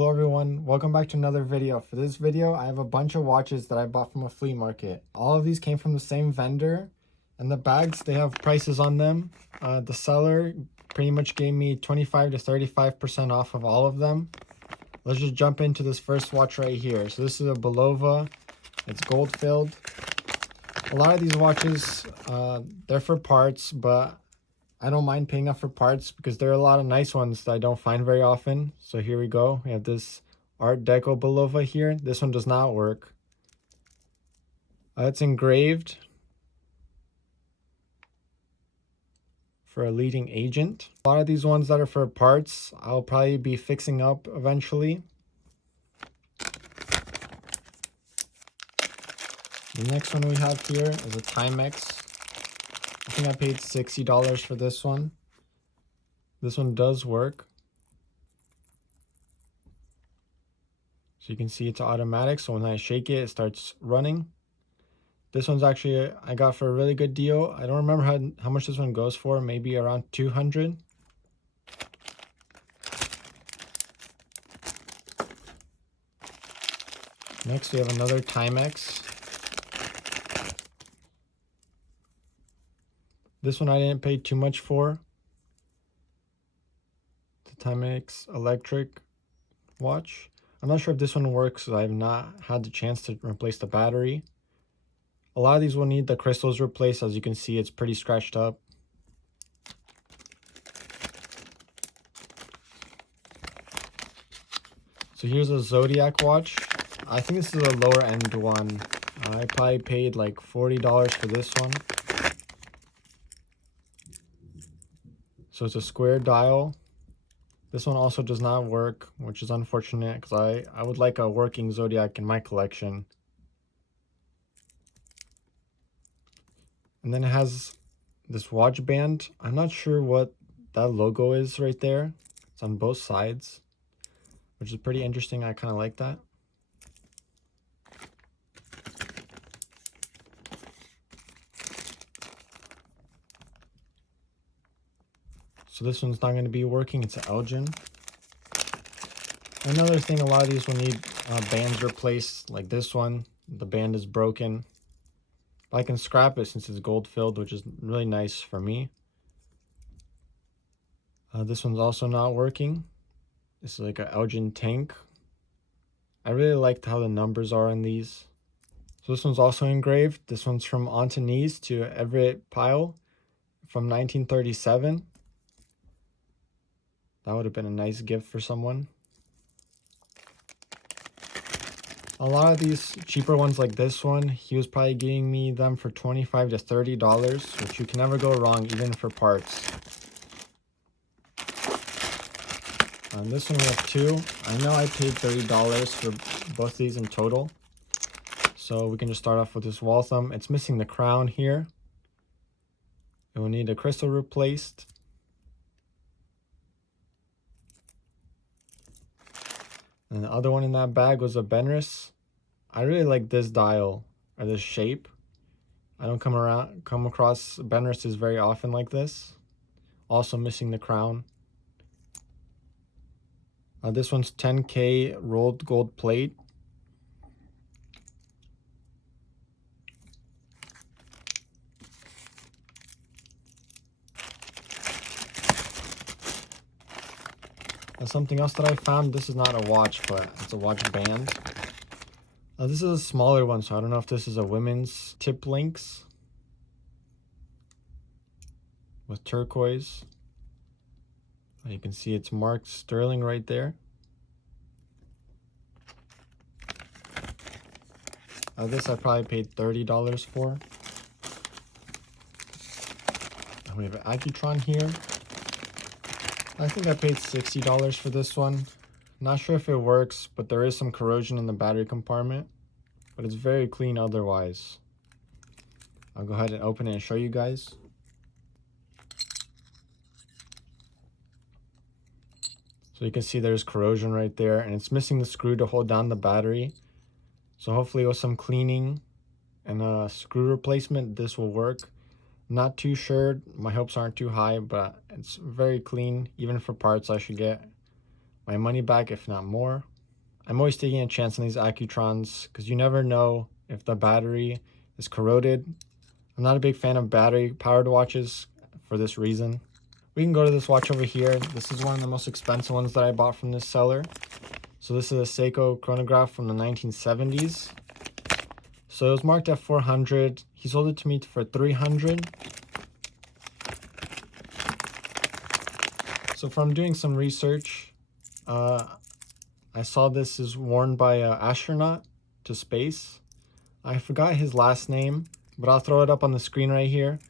Hello everyone, welcome back to another video. For this video, I have a bunch of watches that I bought from a flea market. All of these came from the same vendor, and the bags, they have prices on them. The seller pretty much gave me 25 to 35% off of all of them. Let's just jump into this first watch right here. So this is a Bulova. It's gold filled. A lot of these watches, they're for parts, but I don't mind paying up for parts because there are a lot of nice ones that I don't find very often. So here we go. We have this Art Deco Bulova here. This one does not work. It's engraved for a leading agent. A lot of these ones that are for parts, I'll probably be fixing up eventually. The next one we have here is a Timex. I think I paid $60 for this one. This one does work. So you can see it's automatic, so when I shake it, it starts running. This one's actually I got for a really good deal. I don't remember how much this one goes for, maybe around $200. Next we have another Timex. This one I didn't pay too much for. The Timex electric watch. I'm not sure if this one works because I've not had the chance to replace the battery. A lot of these will need the crystals replaced. As you can see, it's pretty scratched up. So here's a Zodiac watch. I think this is a lower end one. I probably paid like $40 for this one. So it's a square dial. This one also does not work, which is unfortunate because I would like a working Zodiac in my collection. And then it has this watch band. I'm not sure what that logo is right there. It's on both sides, which is pretty interesting. I kind of like that. So this one's not going to be working. It's an Elgen. Another thing, a lot of these will need bands replaced, like this one. The band is broken. But I can scrap it since it's gold filled, which is really nice for me. This one's also not working. This is like an Elgen tank. I really liked how the numbers are on these. So this one's also engraved. This one's from Antonis to Everett Pyle from 1937. That would have been a nice gift for someone. A lot of these cheaper ones like this one, he was probably giving me them for $25 to $30, which you can never go wrong even for parts. On this one we have two. I know I paid $30 for both these in total. So we can just start off with this wall thumb. It's missing the crown here. It will need a crystal replaced. And the other one in that bag was a Benris. I really like this dial, or this shape. I don't come across Benrises very often like this. Also missing the crown. This one's 10K rolled gold plate. And something else that I found, this is not a watch, but it's a watch band. This is a smaller one, so I don't know if this is a women's tip links with turquoise. You can see it's marked sterling right there. This I probably paid $30 for. And we have an Acutron here. I think I paid $60 for this one. Not sure if it works, but there is some corrosion in the battery compartment. But it's very clean otherwise. I'll go ahead and open it and show you guys. So you can see there's corrosion right there, and it's missing the screw to hold down the battery. So hopefully with some cleaning and a screw replacement, this will work. Not too sure. My hopes aren't too high, but it's very clean. Even for parts, I should get my money back, if not more. I'm always taking a chance on these Acutrons because you never know if the battery is corroded. I'm not a big fan of battery powered watches for this reason. We can go to this watch over here. This is one of the most expensive ones that I bought from this seller. So this is a Seiko chronograph from the 1970s. So it was marked at 400. He sold it to me for 300. So from doing some research, I saw this is worn by an astronaut to space. I forgot his last name, but I'll throw it up on the screen right here.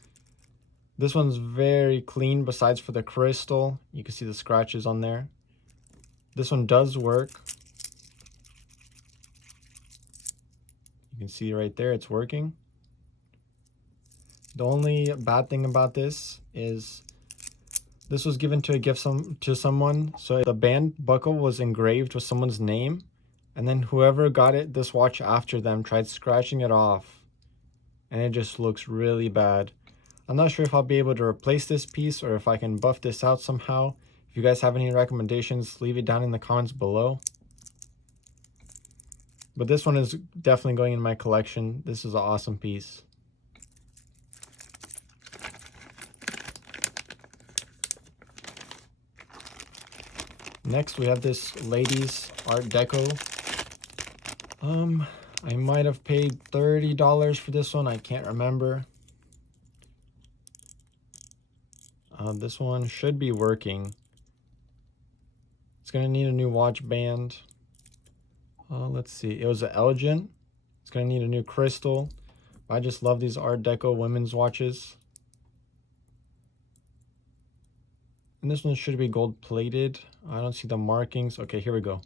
This one's very clean besides for the crystal. You can see the scratches on there. This one does work. You can see right there it's working. The only bad thing about this is this was given to a gift to someone. So the band buckle was engraved with someone's name. And then whoever got this watch after them tried scratching it off. And it just looks really bad. I'm not sure if I'll be able to replace this piece or if I can buff this out somehow. If you guys have any recommendations, leave it down in the comments below. But this one is definitely going in my collection. This is an awesome piece. Next, we have this ladies Art Deco. I might have paid $30 for this one. I can't remember. This one should be working. It's gonna need a new watch band. Let's see. It was an Elgen. It's gonna need a new crystal. I just love these Art Deco women's watches. And this one should be gold plated. I don't see the markings. Okay, here we go.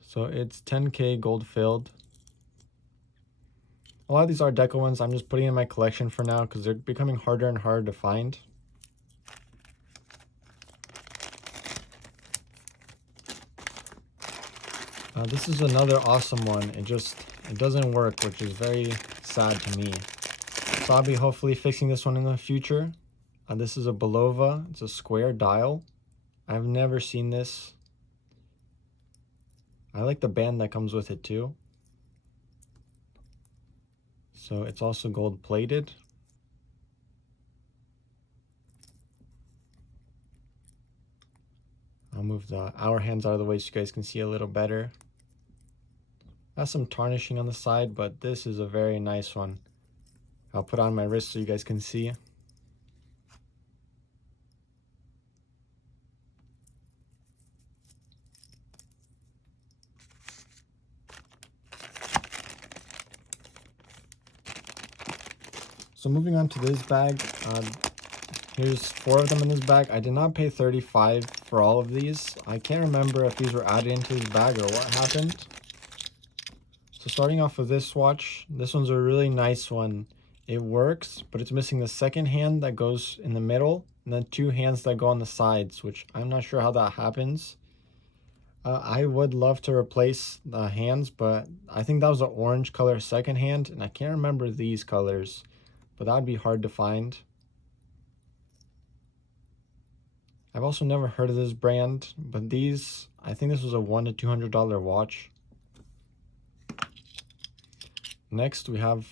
So it's 10K gold filled. A lot of these Art Deco ones I'm just putting in my collection for now because they're becoming harder and harder to find. This is another awesome one. It doesn't work, which is very sad to me. So I'll be hopefully fixing this one in the future. This is a Bulova. It's a square dial. I've never seen this. I like the band that comes with it too. So it's also gold plated. I'll move the hour hands out of the way so you guys can see a little better. Has some tarnishing on the side, but this is a very nice one. I'll put on my wrist so you guys can see. So moving on to this bag, here's 4 of them in this bag. I did not pay $35 for all of these. I can't remember if these were added into this bag or what happened. So starting off with this watch, this one's a really nice one. It works, but it's missing the second hand that goes in the middle and then 2 hands that go on the sides, which I'm not sure how that happens. I would love to replace the hands, but I think that was an orange color second hand, and I can't remember these colors, but that would be hard to find. I've also never heard of this brand, but these, I think this was a $100 to $200 watch. Next, we have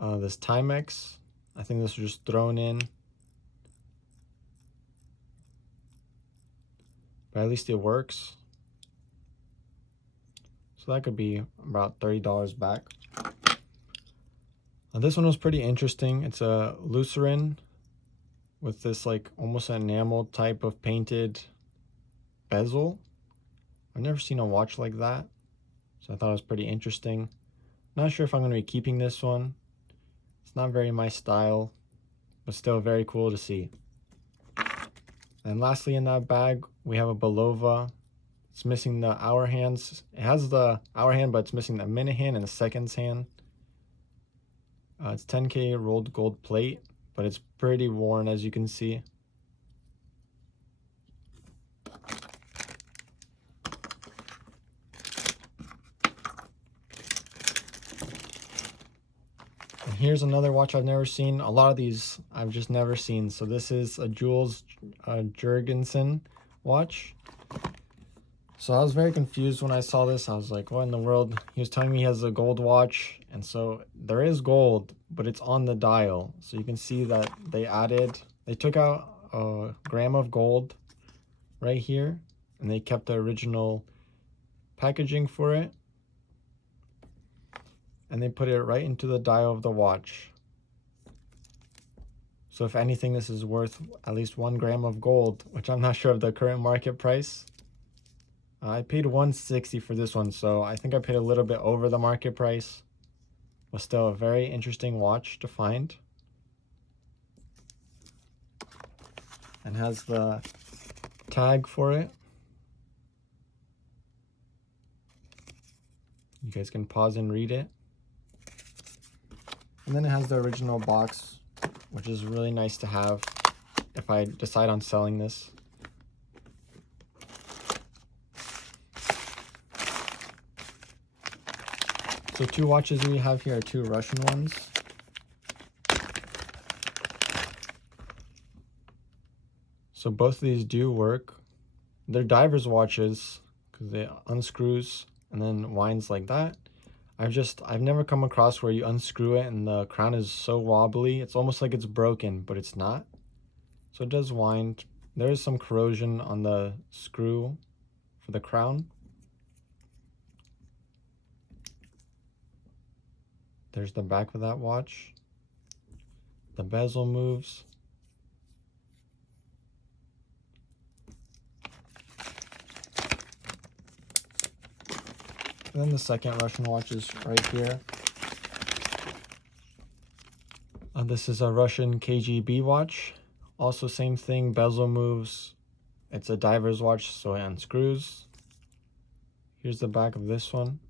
this Timex. I think this was just thrown in, but at least it works. So that could be about $30 back. This one was pretty interesting. It's a Lucerne with this like almost enamel type of painted bezel. I've never seen a watch like that, so I thought it was pretty interesting. Not sure if I'm going to be keeping this one. It's not very my style, but still very cool to see. And lastly in that bag, we have a Bulova. It's missing the hour hands. It has the hour hand, but it's missing the minute hand and the seconds hand. It's 10K rolled gold plate, but it's pretty worn as you can see. And here's another watch I've never seen. A lot of these I've just never seen. So this is a Jules Jurgensen watch. So I was very confused when I saw this. I was like, what in the world? He was telling me he has a gold watch. And so there is gold, but it's on the dial. So you can see that they took out a gram of gold right here. And they kept the original packaging for it. And they put it right into the dial of the watch. So if anything, this is worth at least 1 gram of gold, which I'm not sure of the current market price. I paid $160 for this one, so I think I paid a little bit over the market price. But still a very interesting watch to find. And has the tag for it. You guys can pause and read it. And then it has the original box, which is really nice to have if I decide on selling this. So 2 watches we have here are 2 Russian ones. So both of these do work. They're diver's watches because they unscrews and then winds like that. I've never come across where you unscrew it and the crown is so wobbly. It's almost like it's broken, but it's not. So it does wind. There is some corrosion on the screw for the crown. There's the back of that watch. The bezel moves. And then the second Russian watch is right here. This is a Russian KGB watch. Also same thing, bezel moves. It's a diver's watch, so it unscrews. Here's the back of this one.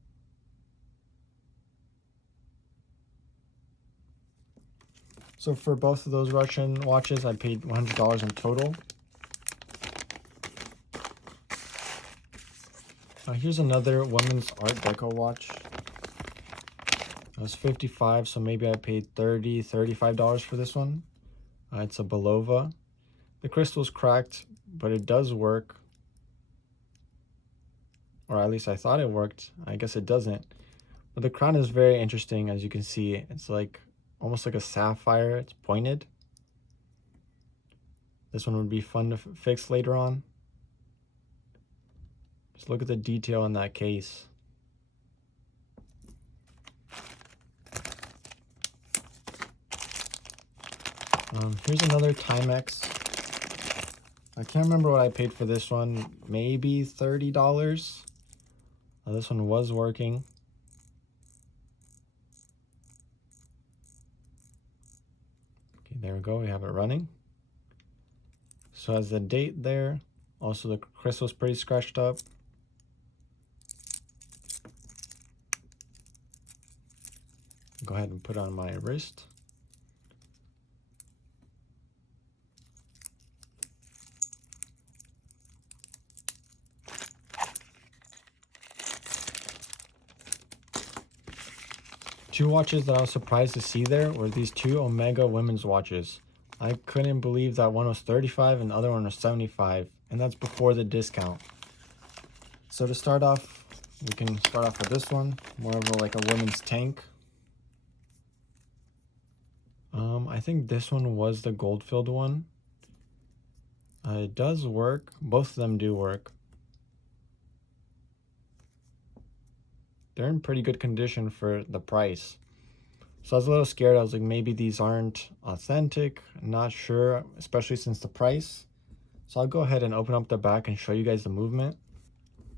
So for both of those Russian watches, I paid $100 in total. Here's another women's Art Deco watch. It was $55, so maybe I paid $35 for this one. It's a Bulova. The crystal's cracked, but it does work. Or at least I thought it worked. I guess it doesn't. But the crown is very interesting, as you can see. It's like almost like a sapphire. It's pointed. This one would be fun to fix later on. Just look at the detail in that case. Here's another Timex. I can't remember what I paid for this one. Maybe $30. This one was working. Okay, there we go. We have it running. So has the date there. Also, the crystal's pretty scratched up. Go ahead and put it on my wrist. Two watches that I was surprised to see there were these 2 Omega women's watches. I couldn't believe that one was $35 and the other one was $75, and that's before the discount. So to start off, we can start off with this one, more of like a women's tank. I think this one was the gold-filled one. It does work. Both of them do work. They're in pretty good condition for the price. So I was a little scared. I was like, maybe these aren't authentic. Not sure, especially since the price. So I'll go ahead and open up the back and show you guys the movement.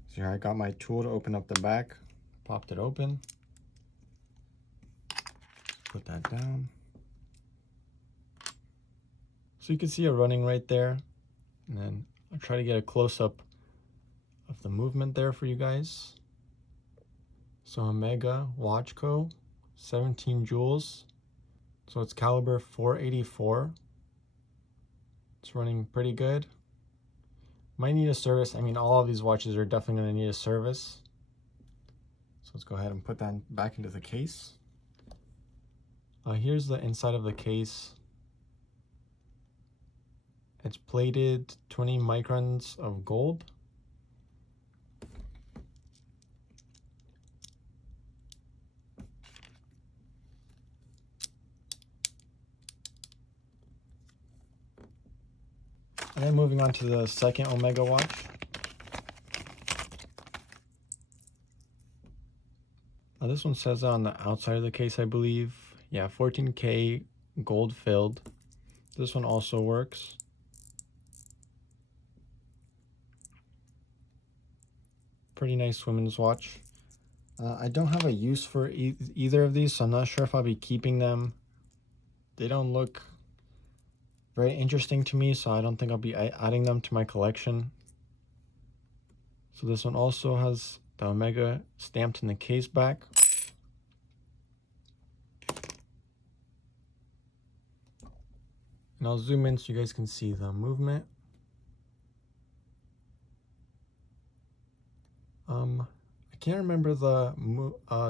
So here I got my tool to open up the back. Popped it open. Put that down. So you can see it running right there. And then I'll try to get a close-up of the movement there for you guys. So Omega Watch Co. 17 joules. So it's caliber 484. It's running pretty good. Might need a service. I mean, all of these watches are definitely going to need a service. So let's go ahead and put that back into the case. Here's the inside of the case. It's plated 20 microns of gold. And then moving on to the second Omega watch. Now this one says on the outside of the case, I believe. Yeah, 14K gold filled. This one also works. Pretty nice women's watch. I don't have a use for either of these, so I'm not sure if I'll be keeping them. They don't look very interesting to me, so I don't think I'll be adding them to my collection. So this one also has the Omega stamped in the case back. And I'll zoom in so you guys can see the movement. I can't remember the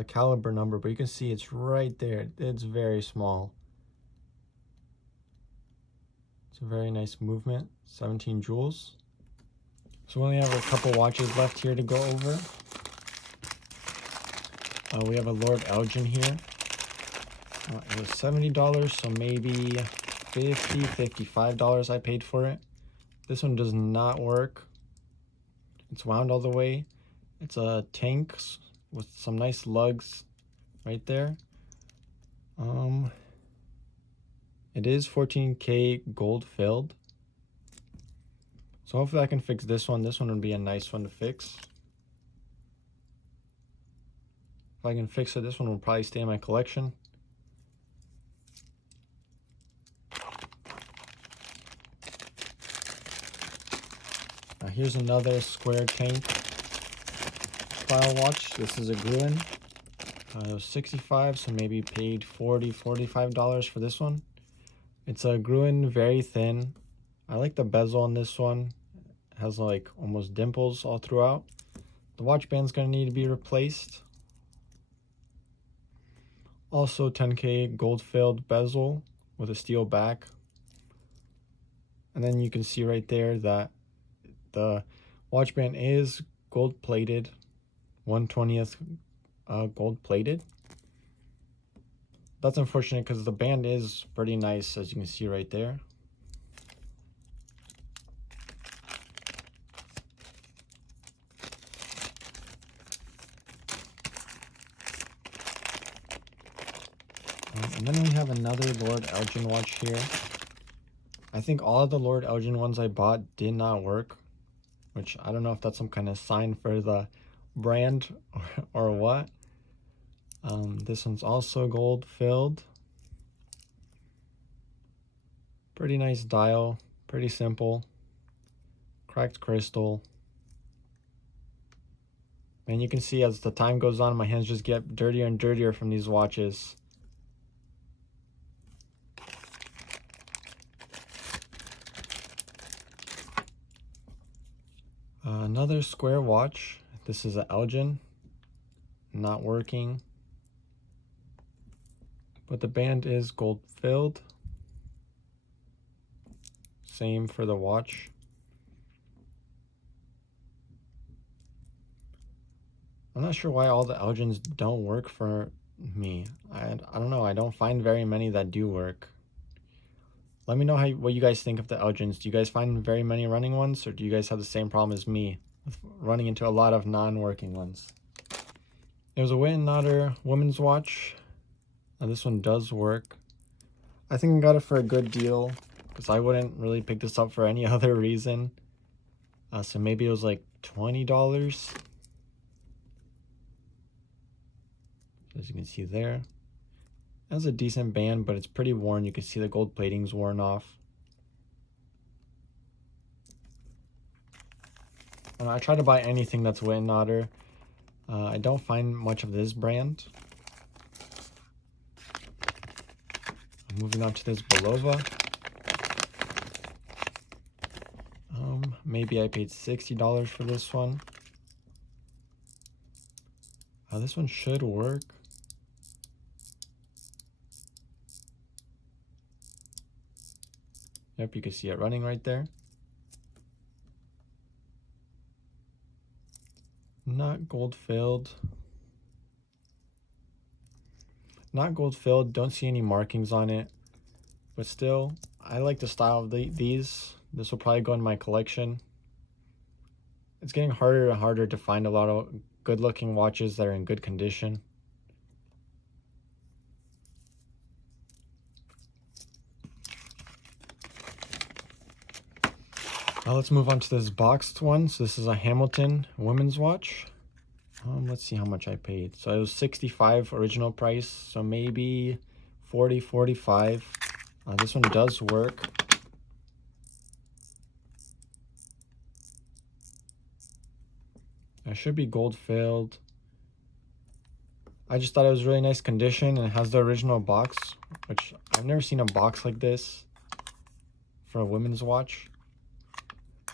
caliber number, but you can see it's right there. It's very small. It's a very nice movement, 17 joules. So we only have a couple watches left here to go over. We have a Lord Elgen here. It was $70, so maybe $50, $55 I paid for it. This one does not work. It's wound all the way. It's a tank with some nice lugs right there. It is 14K gold filled. So hopefully I can fix this one. This one would be a nice one to fix. If I can fix it, this one will probably stay in my collection. Now here's another square tank style watch. This is a Gruen. It was 65, so maybe paid $40, $45 for this one. It's a Gruen, very thin. I like the bezel on this one. It has like almost dimples all throughout. The watch band's gonna need to be replaced. Also 10K gold filled bezel with a steel back. And then you can see right there that the watch band is gold plated, 1/20th gold plated. That's unfortunate because the band is pretty nice, as you can see right there. And then we have another Lord Elgen watch here. I think all of the Lord Elgen ones I bought did not work, which I don't know if that's some kind of sign for the brand or what. This one's also gold filled. Pretty nice dial, pretty simple. Cracked crystal. And you can see as the time goes on, my hands just get dirtier and dirtier from these watches. Another square watch. This is an Elgen. Not working. But the band is gold filled. Same for the watch. I'm not sure why all the Elgens don't work for me. I don't know. I don't find very many that do work. Let me know what you guys think of the Elgens. Do you guys find very many running ones, or do you guys have the same problem as me with running into a lot of non-working ones? It was a Witten Otter women's watch. Now this one does work. I think I got it for a good deal because I wouldn't really pick this up for any other reason. So maybe it was like $20. As you can see there. It has a decent band, but it's pretty worn. You can see the gold plating's worn off. I try to buy anything that's Witten Otter. I don't find much of this brand. Moving on to this Bulova. Maybe I paid $60 for this one. This one should work. Yep, you can see it running right there. Not gold filled. Not gold filled, don't see any markings on it. But still, I like the style of these. This will probably go in my collection. It's getting harder and harder to find a lot of good looking watches that are in good condition. Now let's move on to this boxed one. So this is a Hamilton women's watch. Let's see how much I paid. So it was $65 original price, so maybe $40, $45. This one does work. It should be gold filled. I just thought it was really nice condition, and it has the original box, which I've never seen a box like this for a women's watch.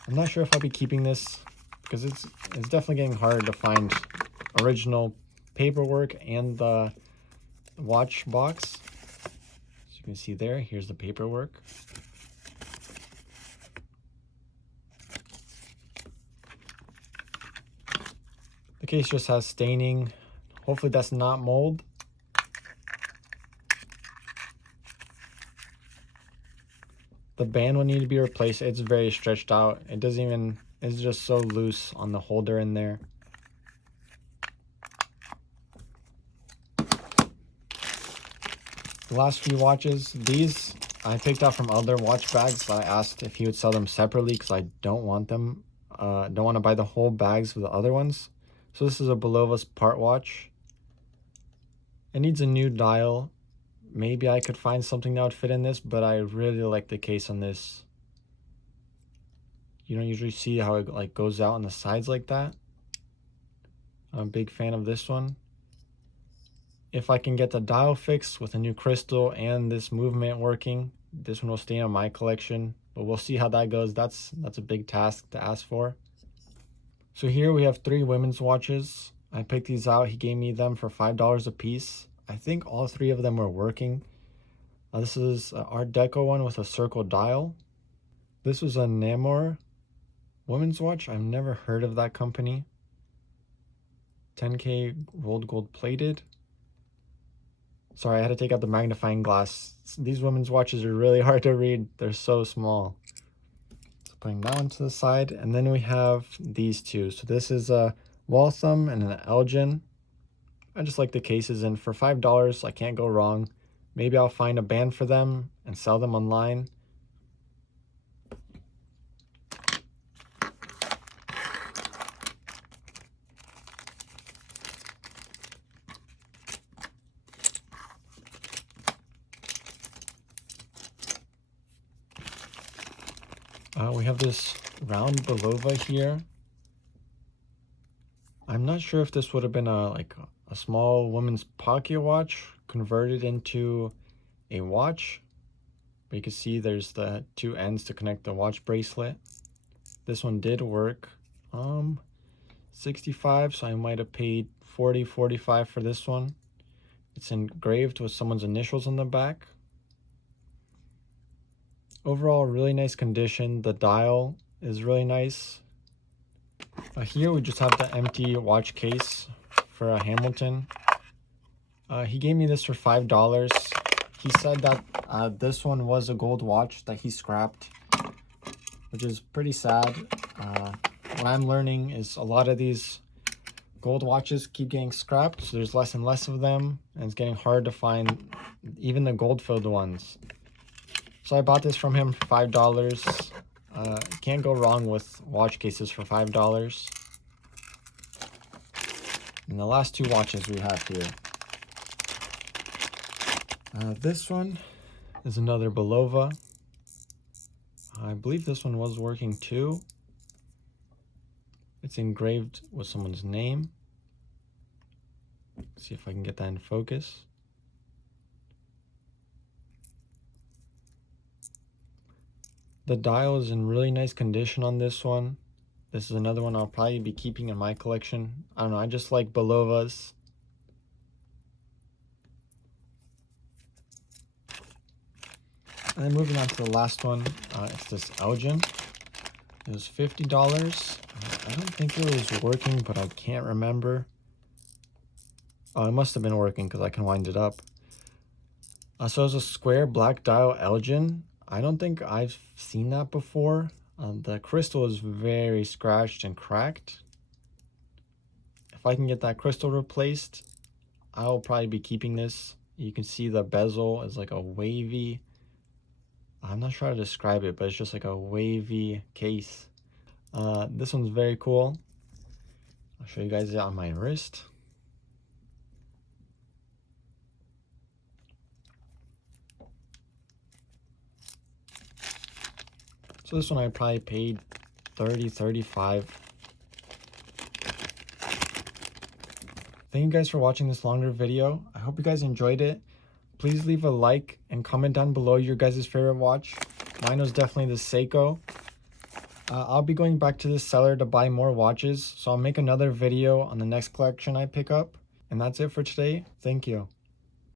I'm not sure if I'll be keeping this because it's definitely getting hard to find original paperwork and the watch box. As you can see there, here's the paperwork. The case just has staining. Hopefully that's not mold. The band will need to be replaced. It's very stretched out. It doesn't even, it's just so loose on the holder in there. The last few watches, these I picked up from other watch bags, but I asked if he would sell them separately because I don't want them, don't want to buy the whole bags for the other ones. So this is a Bulova's part watch. It needs a new dial. Maybe I could find something that would fit in this, but I really like the case on this. You don't usually see how it like goes out on the sides like that. I'm a big fan of this one. If I can get the dial fixed with a new crystal and this movement working, this one will stay in my collection, but we'll see how that goes. That's a big task to ask for. So here we have 3 women's watches. I picked these out. He gave me them for $5 a piece. I think all 3 of them were working. This is an Art Deco one with a circle dial. This was a Namor women's watch. I've never heard of that company. 10K rolled gold plated. Sorry, I had to take out the magnifying glass. These women's watches are really hard to read. They're so small. So putting that one to the side. And then we have these 2. So this is a Waltham and an Elgen. I just like the cases, and for $5, I can't go wrong. Maybe I'll find a band for them and sell them online. We have this round Bulova here. I'm not sure if this would have been a small woman's pocket watch converted into a watch, but you can see there's the 2 ends to connect the watch bracelet. This one did work. 65, so I might have paid 40, 45 for this one. It's engraved with someone's initials on the back. Overall, really nice condition. The dial is really nice. Here we just have the empty watch case for a Hamilton. He gave me this for $5. He said that this one was a gold watch that he scrapped, which is pretty sad. What I'm learning is a lot of these gold watches keep getting scrapped, so there's less and less of them, and it's getting hard to find even the gold filled ones. So I bought this from him for $5. Can't go wrong with watch cases for $5. And the last 2 watches we have here. This one is another Bulova. I believe this one was working too. It's engraved with someone's name. Let's see if I can get that in focus. The dial is in really nice condition on this one. This is another one I'll probably be keeping in my collection. I don't know, I just like Bulovas. And then moving on to the last one, it's this Elgen. It was $50. I don't think it was working, but I can't remember. Oh, it must have been working because I can wind it up. So it was a square black dial Elgen. I don't think I've seen that before. The crystal is very scratched and cracked. If I can get that crystal replaced, I'll probably be keeping this. You can see the bezel is like a wavy, I'm not sure how to describe it, but it's just like a wavy case. This one's very cool. I'll show you guys it on my wrist. So this one I probably paid 30, 35. Thank you guys for watching this longer video. I hope you guys enjoyed it. Please leave a like and comment down below your guys' favorite watch. Mine was definitely the Seiko. I'll be going back to this seller to buy more watches, so I'll make another video on the next collection I pick up. And that's it for today. Thank you.